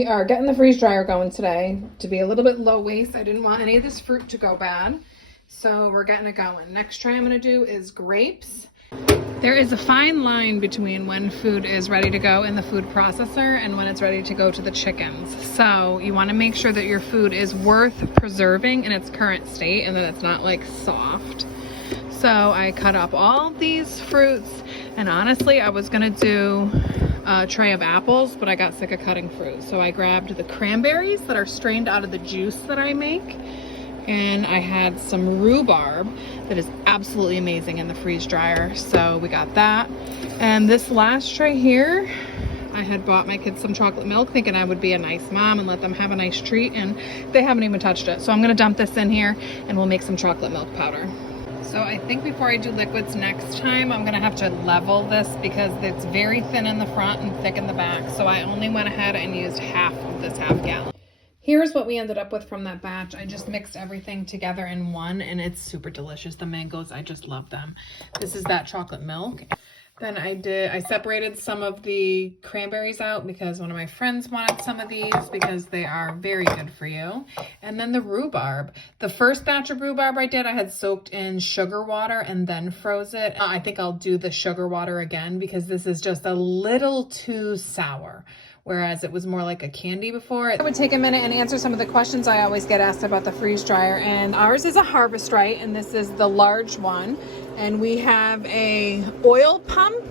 We are getting the freeze dryer going today to be a little bit low waste. I didn't want any of this fruit to go bad, so we're getting it going. Next tray I'm going to do is grapes. There is a fine line between when food is ready to go in the food processor and when it's ready to go to the chickens. So you want to make sure that your food is worth preserving in its current state and that it's not like soft. So I cut up all these fruits, and honestly I was going to do a tray of apples, but I got sick of cutting fruit. So I grabbed the cranberries that are strained out of the juice that I make, and I had some rhubarb that is absolutely amazing in the freeze dryer. So we got that. And this last tray here, I had bought my kids some chocolate milk thinking I would be a nice mom and let them have a nice treat, and they haven't even touched it. So I'm gonna dump this in here and we'll make some chocolate milk powder. So I think before I do liquids next time, I'm gonna have to level this because it's very thin in the front and thick in the back. So I only went ahead and used half of this half gallon. Here's what we ended up with from that batch. I just mixed everything together in one, and it's super delicious. The mangoes, I just love them. This is that chocolate milk. Then I separated some of the cranberries out because one of my friends wanted some of these because they are very good for you. And then the rhubarb. The first batch of rhubarb I did, I had soaked in sugar water and then froze it. I think I'll do the sugar water again because this is just a little too sour, whereas it was more like a candy before. I would take a minute and answer some of the questions I always get asked about the freeze dryer. And ours is a Harvest Right, and this is the large one. And we have a oil pump.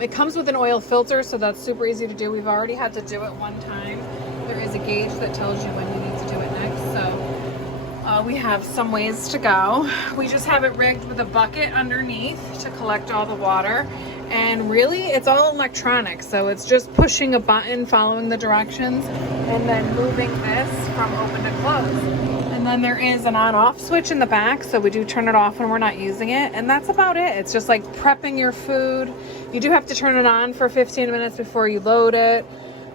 It comes with an oil filter, so that's super easy to do. We've already had to do it one time. There is a gauge that tells you when you need to do it next. So we have some ways to go. We just have it rigged with a bucket underneath to collect all the water. And really, it's all electronic. So it's just pushing a button, following the directions, and then moving this from open to close. And then there is an on-off switch in the back, so we do turn it off when we're not using it, and that's about it. It's just like prepping your food. You do have to turn it on for 15 minutes before you load it.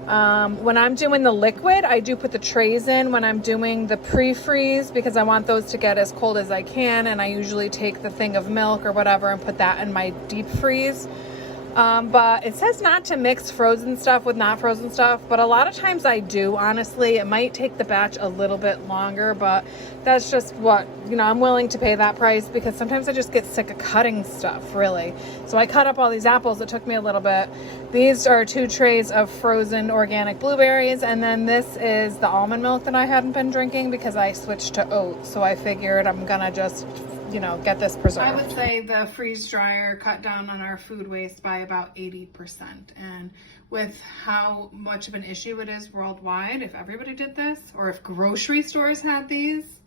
When I'm doing the liquid, I do put the trays in when I'm doing the pre-freeze because I want those to get as cold as I can, and I usually take the thing of milk or whatever and put that in my deep freeze. But it says not to mix frozen stuff with not frozen stuff, but a lot of times I do, honestly. It might take the batch a little bit longer, but that's just what, I'm willing to pay that price because sometimes I just get sick of cutting stuff, really. So I cut up all these apples. It took me a little bit. These are 2 trays of frozen organic blueberries, and then this is the almond milk that I hadn't been drinking because I switched to oat. So I figured I'm gonna just get this preserved. I would say the freeze dryer cut down on our food waste by about 80%. And with how much of an issue it is worldwide, if everybody did this, or if grocery stores had these,